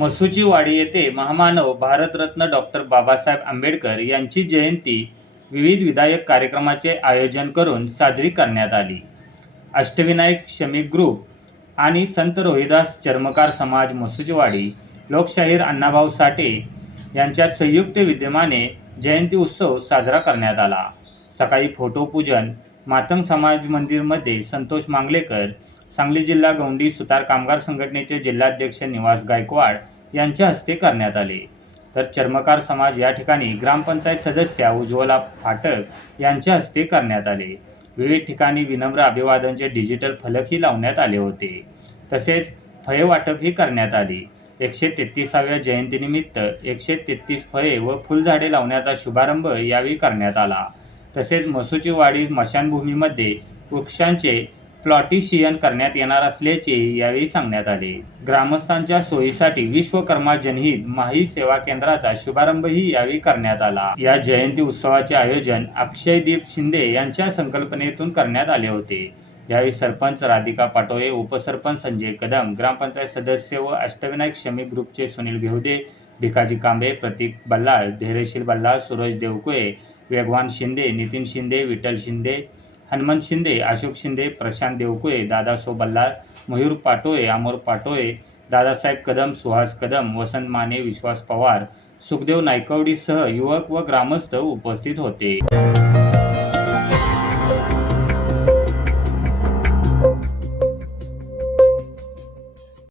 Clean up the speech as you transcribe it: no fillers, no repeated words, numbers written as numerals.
मसुचीवाडी येथे महामानव भारतरत्न डॉक्टर बाबासाहेब आंबेडकर यांची जयंती विविध विधायक कार्यक्रमाचे आयोजन करून साजरी करण्यात आली. अष्टविनायक श्रमिक ग्रुप आणि संत रोहिदास चर्मकार समाज मसुचीवाडी, लोकशाहीर अण्णाभाऊ साठे यांच्या संयुक्त विद्यमाने जयंती उत्सव साजरा करण्यात आला. सकाळी फोटोपूजन मातंग समाज मंदिरमध्ये संतोष मांगलेकर, सांगली जिल्हा गौंडी सुतार कामगार संघटनेचे जिल्हाध्यक्ष निवास गायकवाड यांच्या हस्ते करण्यात आले. तर चर्मकार समाज या ठिकाणी ग्रामपंचायत सदस्या उज्ज्वला फाटक यांच्या हस्ते करण्यात आले. विविध ठिकाणी विनम्र अभिवादनचे डिजिटल फलकही लावण्यात आले होते. तसेच फळे वाटपही करण्यात आली. 133व्या जयंतीनिमित्त 133 फळे व फुलझाडे लावण्याचा शुभारंभ यावेळी करण्यात आला. तसेच मसुचीवाडी स्मशानभूमीमध्ये वृक्षांचे प्लॉटिशियन करण्यात येणार असल्याचे यावेळी सांगण्यात आले. ग्रामस्थांच्या सोयीसाठी विश्वकर्मा जनहित माही सेवा केंद्राचा शुभारंभही यावेळी करण्यात आला. या जयंती उत्सवाचे आयोजन अक्षयदीप शिंदे यांच्या संकल्पनेतून करण्यात आले होते. यावेळी सरपंच राधिका पाटोळे, उपसरपंच संजय कदम, ग्रामपंचायत सदस्य व अष्टविनायक श्रमिक ग्रुपचे सुनील घेवदे, भिकाजी कांबे, प्रतीक बल्लाळ, धैर्यशील बल्लाळ, सूरज देवकुळे, वेगवान शिंदे, नितीन शिंदे, विठ्ठल शिंदे, हनुमंत शिंदे, अशोक शिंदे, प्रशांत देवकुळे, दादासो बल्लाळ, मयूर पाटोळे, अमोर पाटोळे, दादासाहेब कदम, सुहास कदम, वसंत माने, विश्वास पवार, सुखदेव नायकवडीसह युवक व ग्रामस्थ उपस्थित होते.